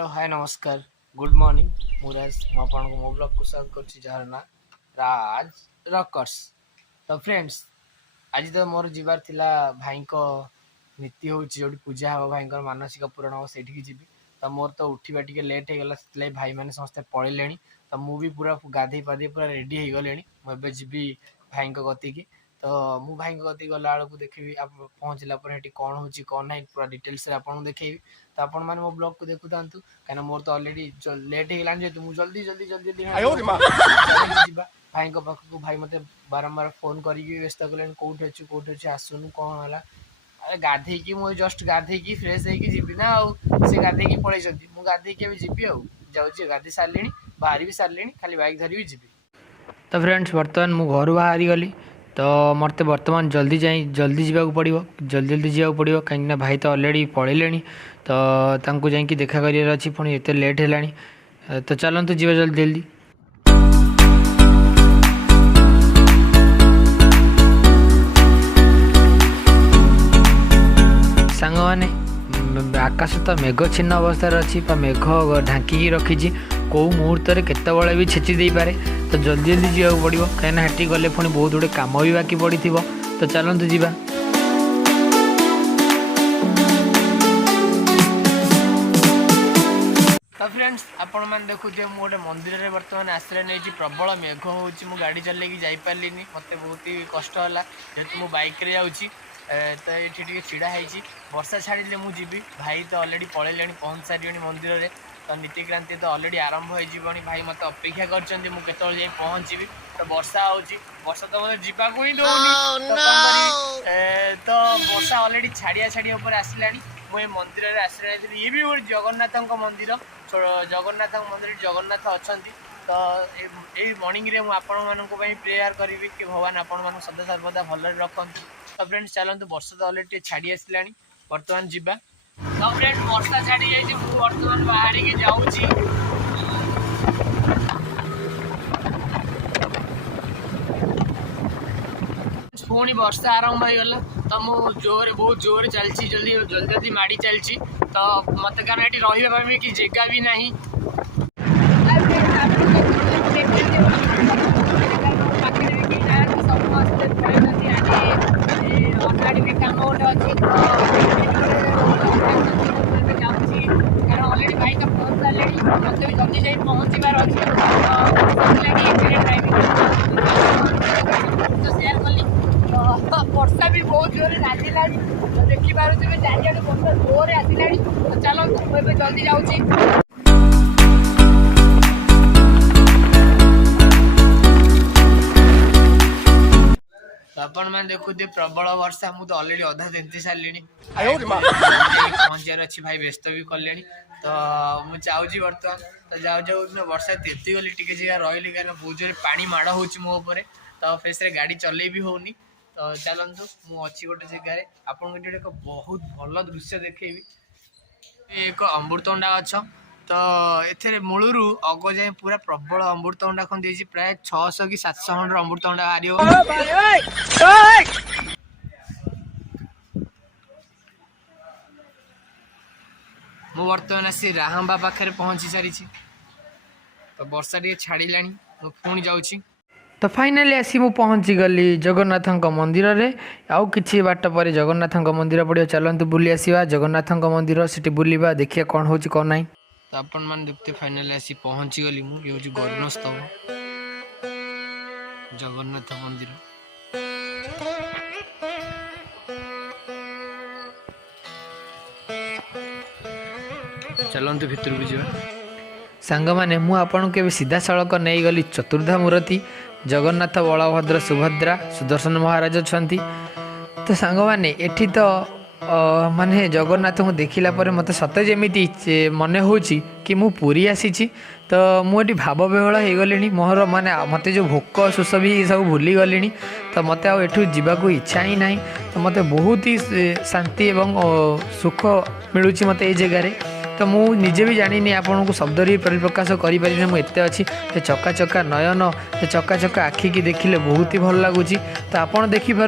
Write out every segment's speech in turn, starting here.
Hello hi नमस्कार good morning मुराज मुझे मो ब्लॉग को स्वागत कर जार ना राज रॉकर्स। तो फ्रेंड्स आज तो मोर जीवार थिला भाई को नीति हो जो पूजा हम भाई मानसिक पूरण हम से जी। तो मोर तो उठा टे लेट हो गला से भाई मैंने समस्ते पड़े। तो मुझे पूरा गाधे पाधे पूरा रेडी हो गले मुझे जी भाई गति की। तो मु भाई गति गला बेलू देखी आप पहुँचला कौन हो कौन ना पूरा डिटेल्स आपको देखी। तो आपण मैंने मो ब्लॉग को देखु था कहीं मोर तो ऑलरेडी लेट हो जेहतु मुझे जल्दी जल्दी जल्दी जल्दी भाई पाखक भाई मत बारंबार फोन करके व्यस्त कले कौट अच्छी कौट अच्छी आसुनु कौन है। अरे गाधे मुझे जस्ट गाधे फ्रेश होगी ना से गाधे पड़े मुझे गाधे जी जाऊँगी गाधे सारे बाहर भी सारे खाली बाइक धरी जी। तो फ्रेंड्स बर्तमान मु घर बाहरी गली। तो मत बर्तमान जल्दी जावाक पड़ो जल्दी जावाक पड़ो कहीं भाई तो ऑलरेडी पड़े। तो जाकि देखा कर अच्छी पुणी एत लेट है। तो चलतु जी जल्दी जल्दी। सांग मैंने आकाश तो मेघ छिन्न अवस्था अच्छी मेघ ढांकी रखी कौ मुहूर्त केतबले भी छेची दे पारे। तो जल्दी जल्दी जावाक पड़ो कहीं हेटी गले पुणी बहुत गुड़े कम भी बाकी पड़ी थी। तो चलतु जीवा। तो फ्रेंड्स आपण मैंने देखुए मुझे गोटे मंदिर में बर्तमान आश्रय नहीं प्रबल मेघ हो गाड़ी चलैकी जापारे मत बहुत ही कष्ट है जेहतु मुझे बाइक जाऊँगी। तो ये छिड़ा है वर्षा छाड़े मुझे भाई तो ऑलरेडी पड़े पहुँच सारे मंदिर में। तो नीतिक्रांति तो ऑलरेडी आरंभ हो भाई मत अपेक्षा कर मुझे पहुँची। तो वर्षा वर्षा तो मतलब जावाक ही दौनी। तो वर्षा ऑलरेडी छाड़िया छाड़िया ऊपर आसला मुझे मंदिर में आश्रय नहीं। ये भी गोटे जगन्नाथ मंदिर जगन्नाथ मंदिर जगन्नाथ अच्छा। तो ये मॉर्निंग रे मुझे प्रेयर करी कि भगवान आपण सदा सर्वदा भल रखु। तो फ्रेंड्स चलते वर्षा तो ऑलरेडी छाड़ी आसला बर्तमान जीवा। तो फ्रेंड्स वर्षा छाड़ी जाइए बर्तमान बाहर के जाऊँगी। पुणी वर्षा आरंभ होगा। तो मुझे जोर बहुत जोर चलती जल्दी जल्दी जल्दी माड़ी चलती। तो मत कारण ये रही कि जगह भी नहीं। ऑलरेडी भाई तो पहुँच सारे मत भी जल्दी जा पहुँचार अच्छे। तो सेयार कली वर्षा भी बहुत जोर आसला तो देखिपे चारिड़े वर्षा जोर आसला। तो चलो मुझे जल्दी जाऊँगी। अपन मैंने देखुए प्रबल वर्षा मुझे ऑलरेडी अधा तिंती सारे पहुँचार अच्छी भाई व्यस्त भी कले। तो मुझे चाहूँगी बर्तमान तो जाऊ जाऊ वर्षा तेती गली टे जगह रही कहीं बहुत जोर पा माड़ हो मो उपर। तो फेस रे गाड़ी चल भी होनी। तो चलतु मुझे गोटे जगार आपको एक बहुत भल दृश्य देखी एक अमृतभंडा गछ। तो ये मूलू अग जाए पूरा प्रबल अमृतभंडा खन दे प्राय 600 कि 700 खंड अमृतभंडा बाहर। मु बर्तमान आसी राहम्बा पाखे पहुँची सारी। तो वर्षा टे छाड़ा पुणी जाऊँगी। तो फाइनाली आसी मु पहुँची गली जगन्नाथ मंदिर में। आउ कि बाट पर जगन्नाथ मंदिर पड़ो चलतु बुली आसवा जगन्नाथ मंदिर से बुलवा देखिए कौन हो कौन ना। तो अपन मैंने देखते फाइनाली आसी पहुँची गली मुझे हूँ गणस्तव जगन्नाथ मंदिर। चलतु भितर को जा सांग मैंने मुझे सीधा सड़क नहीं गली चतुर्धा मूर्ति जगन्नाथ बलभद्र सुभद्रा सुदर्शन महाराज अच्छा। तो सांग मैंने एठी तो माने जगन्नाथ को देखला मत सते जमी मन हो कि मु पुरी आसी। तो मुझे भाव विहल हो गली मोहर माने मत जो भोक शोष भी सब भूली गली। तो मत आठू जावाक इच्छा ही ना। तो मत बहुत ही शांति एवं सुख मिलूँ मत ये जगार। तो मुझे भी जानी आपन को शब्द परिप्रकाश करें मुझे अच्छी चका चका नयन से चका चका आखि की देखिले बहुत ही भल लगुच। तो आपड़ देखिपे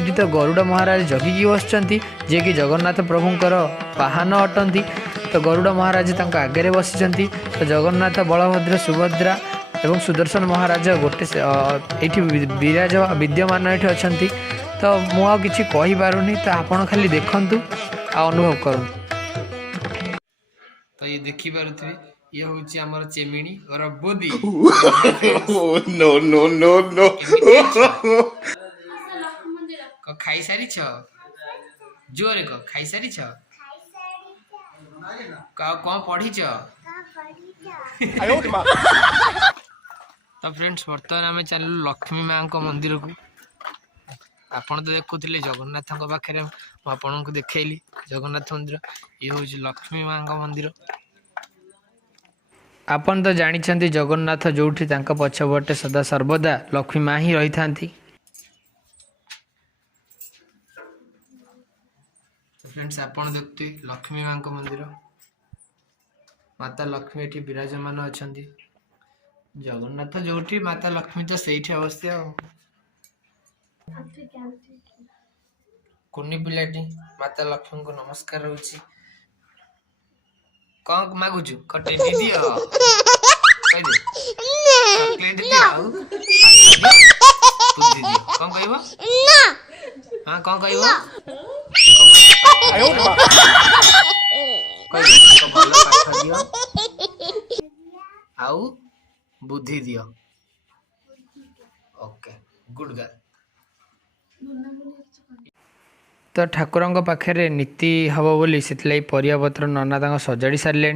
ये तो गरुड़ महाराज जगिकी बसुँच जे कि जगन्नाथ प्रभुंर वाहन अटंती। तो गरुड़ महाराज तांको आगे बसी। तो जगन्नाथ बलभद्र सुभद्रा एवं सुदर्शन महाराज गोटे ये विराज विद्यमान ये अच्छा। तो मुझे किसी कहीपरूनी तो आपण खाली देखु आ अनुभव करूँ। तो ये देखिपे ये हूँ आमर चेमिणी और बोदी। नो नो नो नो खाई सारी जोरे को खाई सारी कौन पढ़ी तो फ्रेंड्स बर्तमान आम चलू लक्ष्मी माँ को मंदिर को। आपण तो देखुले जगन्नाथ पाखे आपन को देखली जगन्नाथ मंदिर ये हूँ लक्ष्मी माँ मंदिर। आपन तो जानी जगन्नाथ जोठी पछपटे सदा सर्वदा लक्ष्मी माँ ही रही था। फ्रेंड्स आपन देखते लक्ष्मी माँ मंदिर माता लक्ष्मी ये विराजमान अच्छा। जगन्नाथ जोठी माता लक्ष्मी तो सही अवस्था कुनी पिलाटी माता लक्ष्मी को नमस्कार होची। कौन मागुचु कटे दीदी कह दे चॉकलेट दे आउ बुद्धि दे कौन कहबो हां कौन कहबो आयो मां कह तो भलो पाठ दियो आउ बुद्धि दियो। Okay good girl. तो ठाकुर पाखे नीति हम बोली से परियापत्र नना सजाड़ी सारे।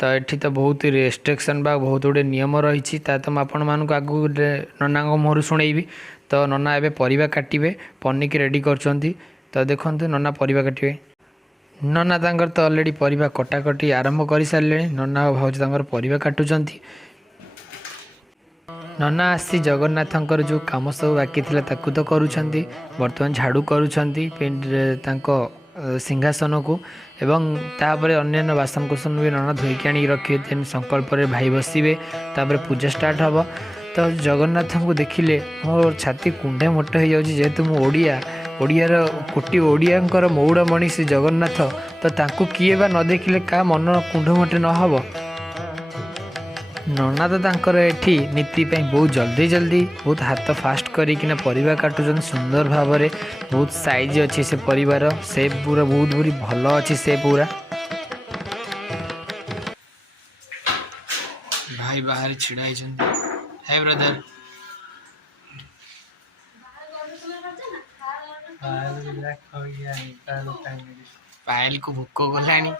तो ये तो बहुत रेस्ट्रिक्शन बा बहुत गुड़े नियम रही तो आपण मानक आगू नना मुहर शुणेबी। तो नना एवं परिवा काटे पनिकी रेडी कर। तो देखो नना परिवा काटे नना तांकर तो ऑलरेडी परिवा कटाकटी आरंभ कर सारे। नना भाज परिवा काटुंट नना आसी जगन्नाथ जो कम सब बाकी था ताकू तो करुँच बर्तमान झाड़ू करुँच सिंहासन को एवं तापर अन्य बासनकुसन भी नना धोईकी आनी रखिए। तेन संकल्प भाई बसवे तापर पूजा स्टार्ट हम। तो जगन्नाथ को देखिले मोर छाती कुंडे मोट हो जाऊँगी जेहेतु मु ओडिया ओडियार कोटी ओडियांकर मौड़ मणि जगन्नाथ। तो तांको किए बा न देखिले का मन कुंड मोटे न हब। नना तो तांकर एठी नीति बहुत जल्दी जल्दी बहुत हाथ फास्ट करिकिना परिवा काटुछन सुंदर भाव में। बहुत साइज अच्छी से परिवार सेप पूरा बहुत बुरी भल अच्छी से पूरा भाई बाहर छिड़ा है ब्रदर पायल को भोक गलानी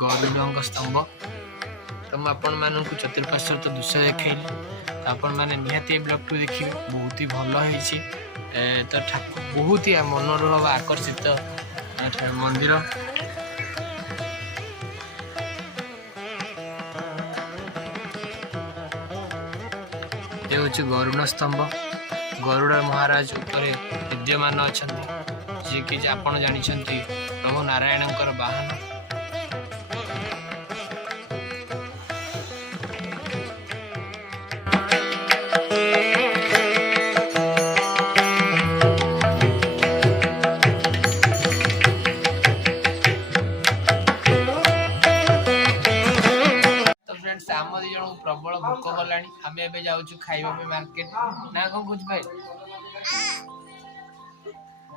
गरुड़ स्तंभ। तो मुझे आपण मानक चतुर्पार्श्व तो दृश्य देखली आपण मैंने निहाती ब्लॉग टू देखिए बहुत ही भल होती। तो ठाकुर बहुत ही मनोरम आकर्षित मंदिर। ये हूँ गरुड़ स्तंभ गरुड़ महाराज ऊपर विद्यमान अच्छा जी कि आप जानते प्रभु नारायण वाहन। आम दी जन प्रबल भोक गला आम ए जाऊँ खाइबा मार्केट ना कौन कुछ भाई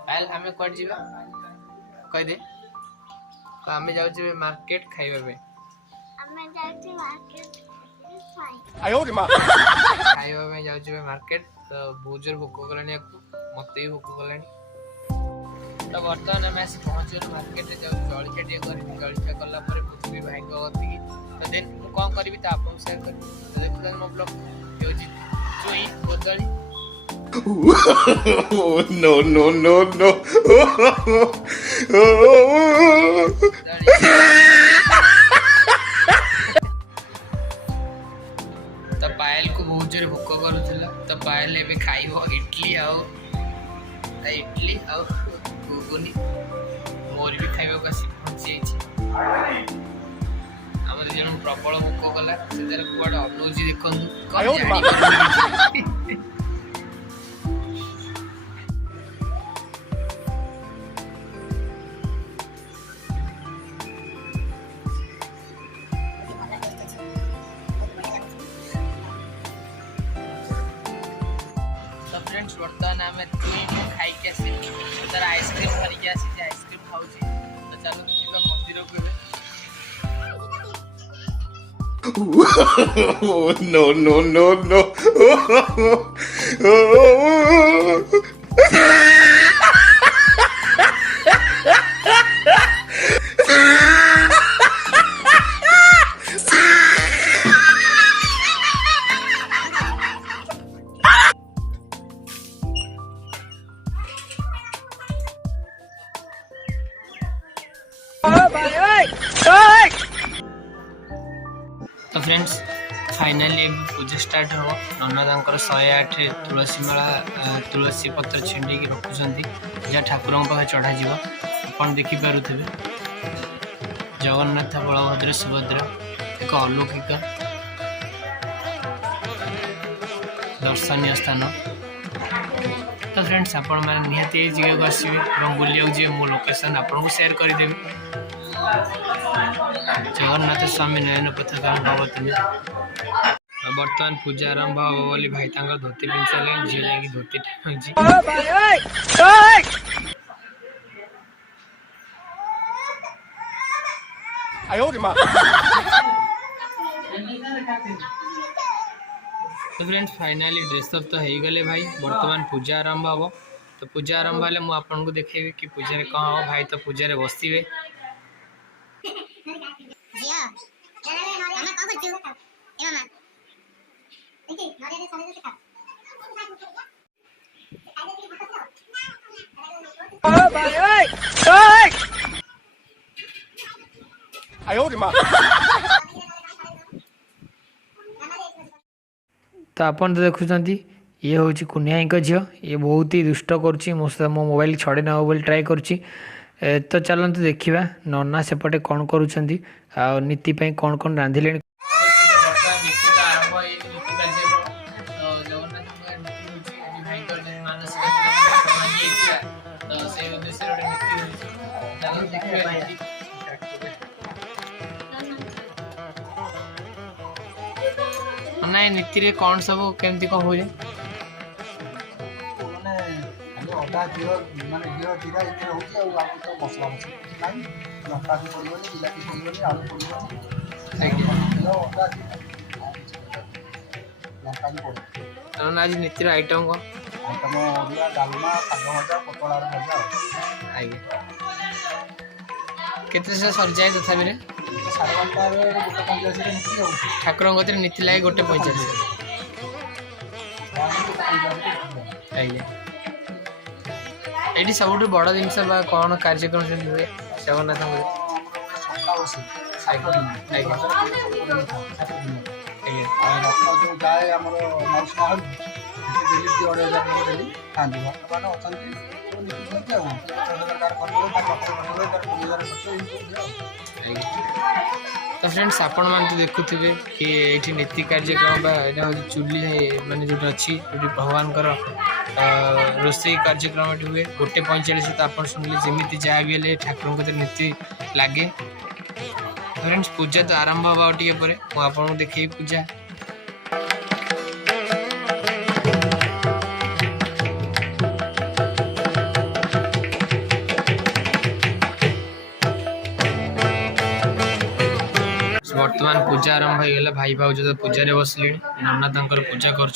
पायल आम कौन जा कहीदे तो आम जाऊँ मार्केट खाइबा खाइबा जाऊँ मार्केट। तो बहुत जोर भोक गला मत भी भोक गला। तो बर्तमान आम आसी पहुँचल मार्केट जलखिया जलखिया कलापर बुझी भाई गति। तो देन मु कौन करी तो आपको शेयर करी। तो देखो मो ब्लॉग चुई बोतली नो नो नो नो तो पायल को बहुत जोर भोक करूला। तो पायल एवं खाइब इडली आउ घुगुनी मोर भी खाइबा को आसी पहुंची जन प्रबल भोक गला से कौटे अनौजी देखु फ्रेंड्स बर्तमान आम खाई तार आइसक्रीम धरिकी आसी आइसक्रीम खाऊँ तो चलो मंदिर को No, no, no, no. तो फ्रेंड्स फाइनाली पूजा स्टार्ट हो नना 108 तुलसी माला तुलसी पत्र छिंडी रखुंट जहाँ ठाकुर पाखे चढ़ा आप देखिपे जगन्नाथ बलभद्र सुभद्रा एक अलौकिक दर्शनीय स्थान। तो फ्रेंड्स आपण मैंने निहाती जगह को आसवे और बुलिया जी मो लोकेशन आपको शेयर करदेवी। जगन्नाथ स्वामी नयन पताका भगवती बर्तमान पूजा आरंभ हम बोली भाई धोती पिंधि सारे झील जाकि धोती टाँगी तो फ्रेंड्स फाइनाली ड्रेसअप तो हो गले भाई बर्तमान पूजा आरंभ हम तो पूजा आरंभ हेल्ले मुझे आपको देखेबी कि पूजा कौन हम भाई तो पूजा बसवे तो आपन तो देखुं ये हूँ कुनिया झील ये बहुत ही दुष्ट करुच्ची मो मोबाइल छड़े ना बोली ट्राए करुच्ची तो चलते देखा नना सेपटे कौन करुँच नीति कौन कौन रांधिले ना नीति रे कौन सब केमती कौन हो अदा घीर माने घीर जीरा ये होती आ तो मसला मसला नहीं लंका भी पड़ोनी बिलाती पड़ोनी आलू पड़ोनी अदा लंका भी पड़ो ना आज नीति आइटम को आइटम ओडिया डालमा साग भजा पतलार भजा आगे केते से सर जाए तथा रे 12:30 रे गोटे 45 रे नीति हो ठाकुर गतिर नीति लागे गोटे 45 आगे एटी सब बड़ जिनस कौन कार्यक्रम से हुए जगन्नाथ जाए आम मौसम खाती भक्त मैंने तो फ्रेंड्स आपण मैंने तो देखुवे कि ये नीति कार्यक्रम चूली माने जो अच्छी जो भगवान रोसई कार्यक्रम हुए 1:45 तो आप शुणिले जमी जहाँ भी हेल्ले ठाकुर को नीति लगे। फ्रेंड्स पूजा तो आरंभ हवा मुझे देखे पूजा वर्तमान पूजा आरंभ हो गला भाई भाज तो पूजा बसले नना तंकर पूजा कर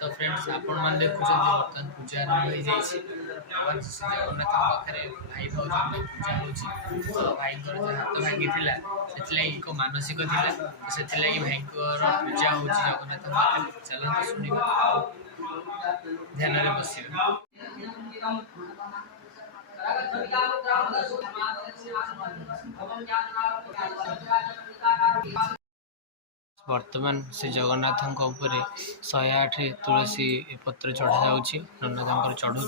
तो फ्रेंड्स आपण मैंने देखुं बर्तमान पूजा आरंभ हो जाए भगवान श्री जगन्नाथ पाखे भाई भाई पूजा हो भाई हाथ भांगी से मानसिक थी से भाई पूजा हो जगन्नाथ पाखे चलते शुणा ध्यान बस वर्तमान से जगन्नाथ उपर 108 तुलसी पत्र चढ़ा जाऊँगी नन्ना चढ़ाऊँ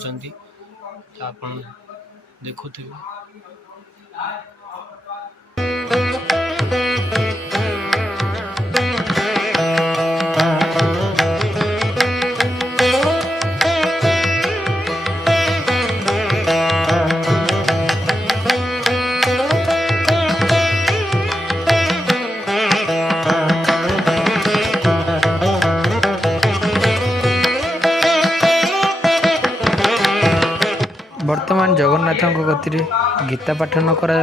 तो आप देखुवे। वर्तमान जगन्नाथ गति गीता पाठन करा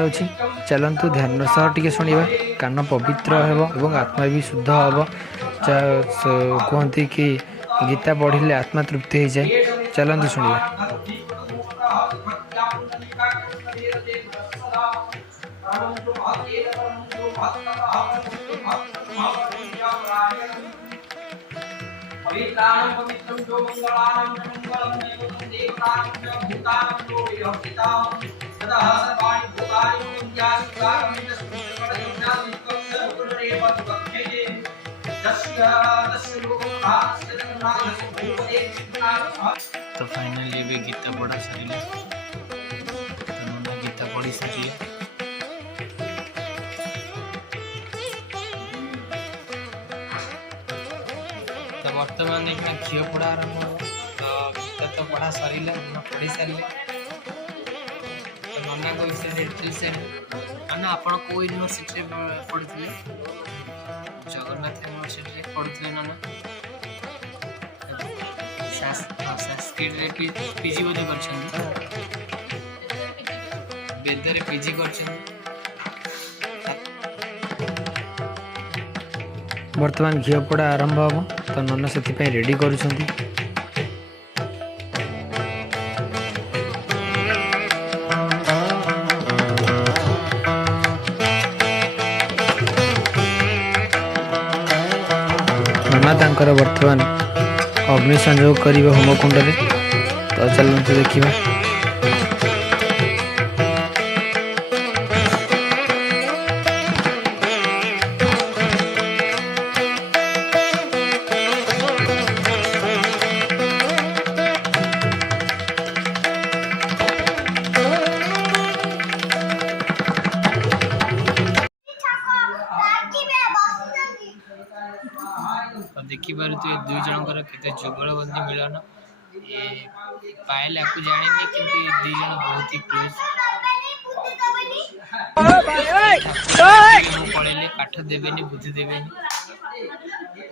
चलतु ध्यान सह टिके शुणा कान पवित्र एवं आत्मा भी शुद्ध हम कहते कि गीता पढ़िले आत्मा तृप्ति हो जाए। चलतु शुणा। तो फाइनली भी गीता पढ़ा सारे गीता पढ़ी सारे तो वर्तमान घी पढ़ा आरंभ तो गीता तो पढ़ा सर पढ़ी सारे तो नना को नना आप यूनिवर्सिटी पढ़ुले जगन्नाथ यूनिवर्सिटी पढ़ुले नना संस्कृत पीजी बोधे वेदरे पीजी कर वर्तमान घी पोड़ा आरंभ हम तो नना से रेडी कर नना वर्तमान अग्नि संयोग कर होमकुंड में तो चलते देखा। देखिपार तो ये दुई जनकर केते जुगलबंदी मिलन ये पायल आपको जाने कि दुई जन बहुत ही क्लोज पढ़े पाठ देवेनि बुद्धि देवेनि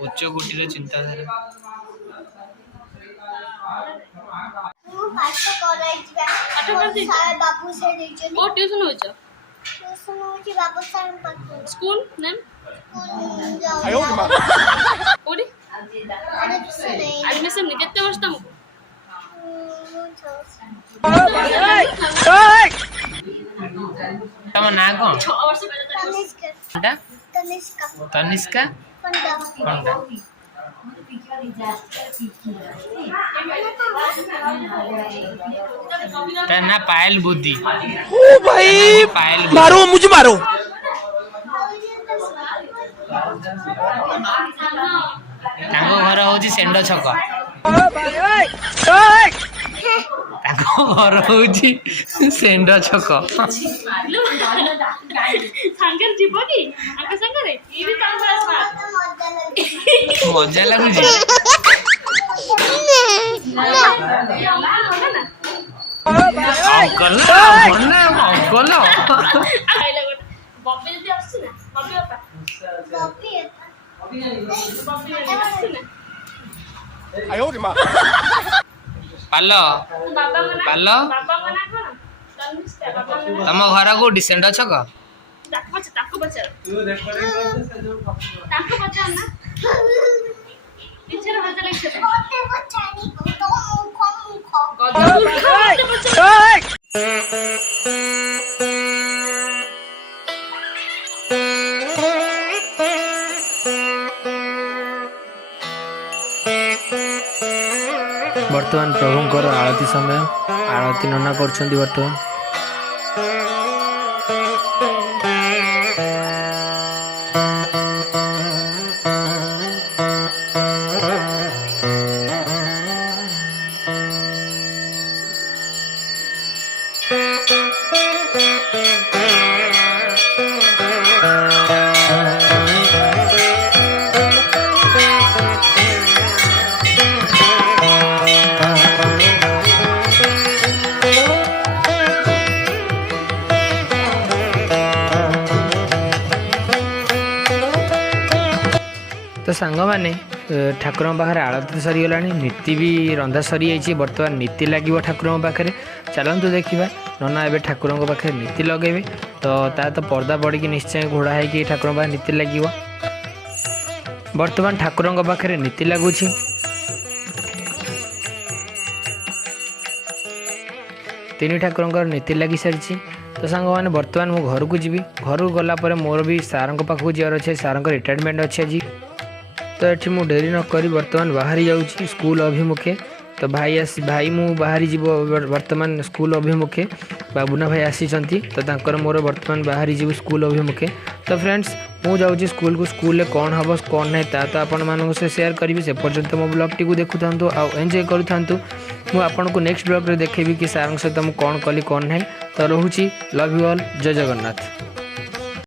उच्च कोटिर चिंताधारा स्कूल नेम एडमिशन नहीं कितने वर्ष तुमको तम ना कौन 6 वर्ष पहले तनिष्का पंडा ना पायल बुद्धि ओ भाई पायल मारो मुझे मारो। ତାଙ୍କ ଘର ହଉଛି ସେଣ୍ଡ ଛକ। ତାଙ୍କ ଘର ହଉଛି ସେଣ୍ଡ ଛକ। ସାଙ୍ଗରେ ଯିବ କି ଆଙ୍କ ସାଙ୍ଗରେ ଇଏ ବି ତାଙ୍କ ଭଳିଆ ସ୍ମାର୍ଟ। ମଜା ଲାଗୁଛି। ଅଙ୍କଲ ନା ଅଙ୍କଲ। ବବି ଯଦି ଆସୁଛି ନା ବବି ବାପା ବବି ଆସୁଛି ନା ପାଲ ପାଲ ବାବାଙ୍କ ନାଁ କଣ? ତମ ଘର କୋଉଠି ସେଣ୍ଡ ଛକ? ତାକୁ ପଚାର ନା ପିଛରେ ହାତ ଲାଗିছে ବର୍ତ୍ତମାନ ପ୍ରଭୁଙ୍କର ଆଳତି ସମୟ। ଆଳତି ନନା କରୁଛନ୍ତି ବର୍ତ୍ତମାନ। ତ ସାଙ୍ଗମାନେ ଠାକୁରଙ୍କ ପାଖରେ ଆଳତି ସରିଗଲାଣି, ନୀତି ବି ରନ୍ଧା ସରିଯାଇଛି। ବର୍ତ୍ତମାନ ନୀତି ଲାଗିବ ଠାକୁରଙ୍କ ପାଖରେ। ଚାଲନ୍ତୁ ଦେଖିବା ନନା ଏବେ ଠାକୁରଙ୍କ ପାଖରେ ନୀତି ଲଗାଇବେ। ତ ତା ତ ପର୍ଦ୍ଦା ପଡ଼ିକି ନିଶ୍ଚୟ ଘୋଡ଼ା ହେଇକି ଠାକୁରଙ୍କ ପାଖରେ ନୀତି ଲାଗିବ। ବର୍ତ୍ତମାନ ଠାକୁରଙ୍କ ପାଖରେ ନୀତି ଲାଗୁଛି। ତିନି ଠାକୁରଙ୍କର ନୀତି ଲାଗି ସାରିଛି। ତ ସାଙ୍ଗମାନେ ବର୍ତ୍ତମାନ ମୁଁ ଘରକୁ ଯିବି। ଘରକୁ ଗଲା ପରେ ମୋର ବି ସାର୍ଙ୍କ ପାଖକୁ ଯିବାର ଅଛି। ସାର୍ଙ୍କ ରିଟାୟାରମେଣ୍ଟ ଅଛି ଆଜି। ତ ଏଠି ମୁଁ ଡେରି ନ କରି ବର୍ତ୍ତମାନ ବାହାରି ଯାଉଛି ସ୍କୁଲ ଅଭିମୁଖେ। ତ ଭାଇ ମୁଁ ବାହାରି ଯିବ ବର୍ତ୍ତମାନ ସ୍କୁଲ ଅଭିମୁଖେ। ବାବୁନା ଭାଇ ଆସିଛନ୍ତି, ତ ତାଙ୍କର ମୋର ବର୍ତ୍ତମାନ ବାହାରି ଯିବୁ ସ୍କୁଲ ଅଭିମୁଖେ। ତ ଫ୍ରେଣ୍ଡସ୍ ମୁଁ ଯାଉଛି ସ୍କୁଲକୁ। ସ୍କୁଲରେ କ'ଣ ହେବ କ'ଣ ନାହିଁ ତା ତ ଆପଣମାନଙ୍କ ସହ ସେୟାର କରିବି। ସେ ପର୍ଯ୍ୟନ୍ତ ମୋ ବ୍ଲଗ୍ଟିକୁ ଦେଖୁଥାନ୍ତୁ ଆଉ ଏନ୍ଜୟ କରୁଥାନ୍ତୁ। ମୁଁ ଆପଣଙ୍କୁ ନେକ୍ସଟ ବ୍ଲଗ୍ରେ ଦେଖେଇବି କି ସାର୍ଙ୍କ ସହିତ ମୁଁ କ'ଣ କଲି କ'ଣ ନାହିଁ। ତ ରହୁଛି। Love you all. ଜୟ ଜଗନ୍ନାଥ।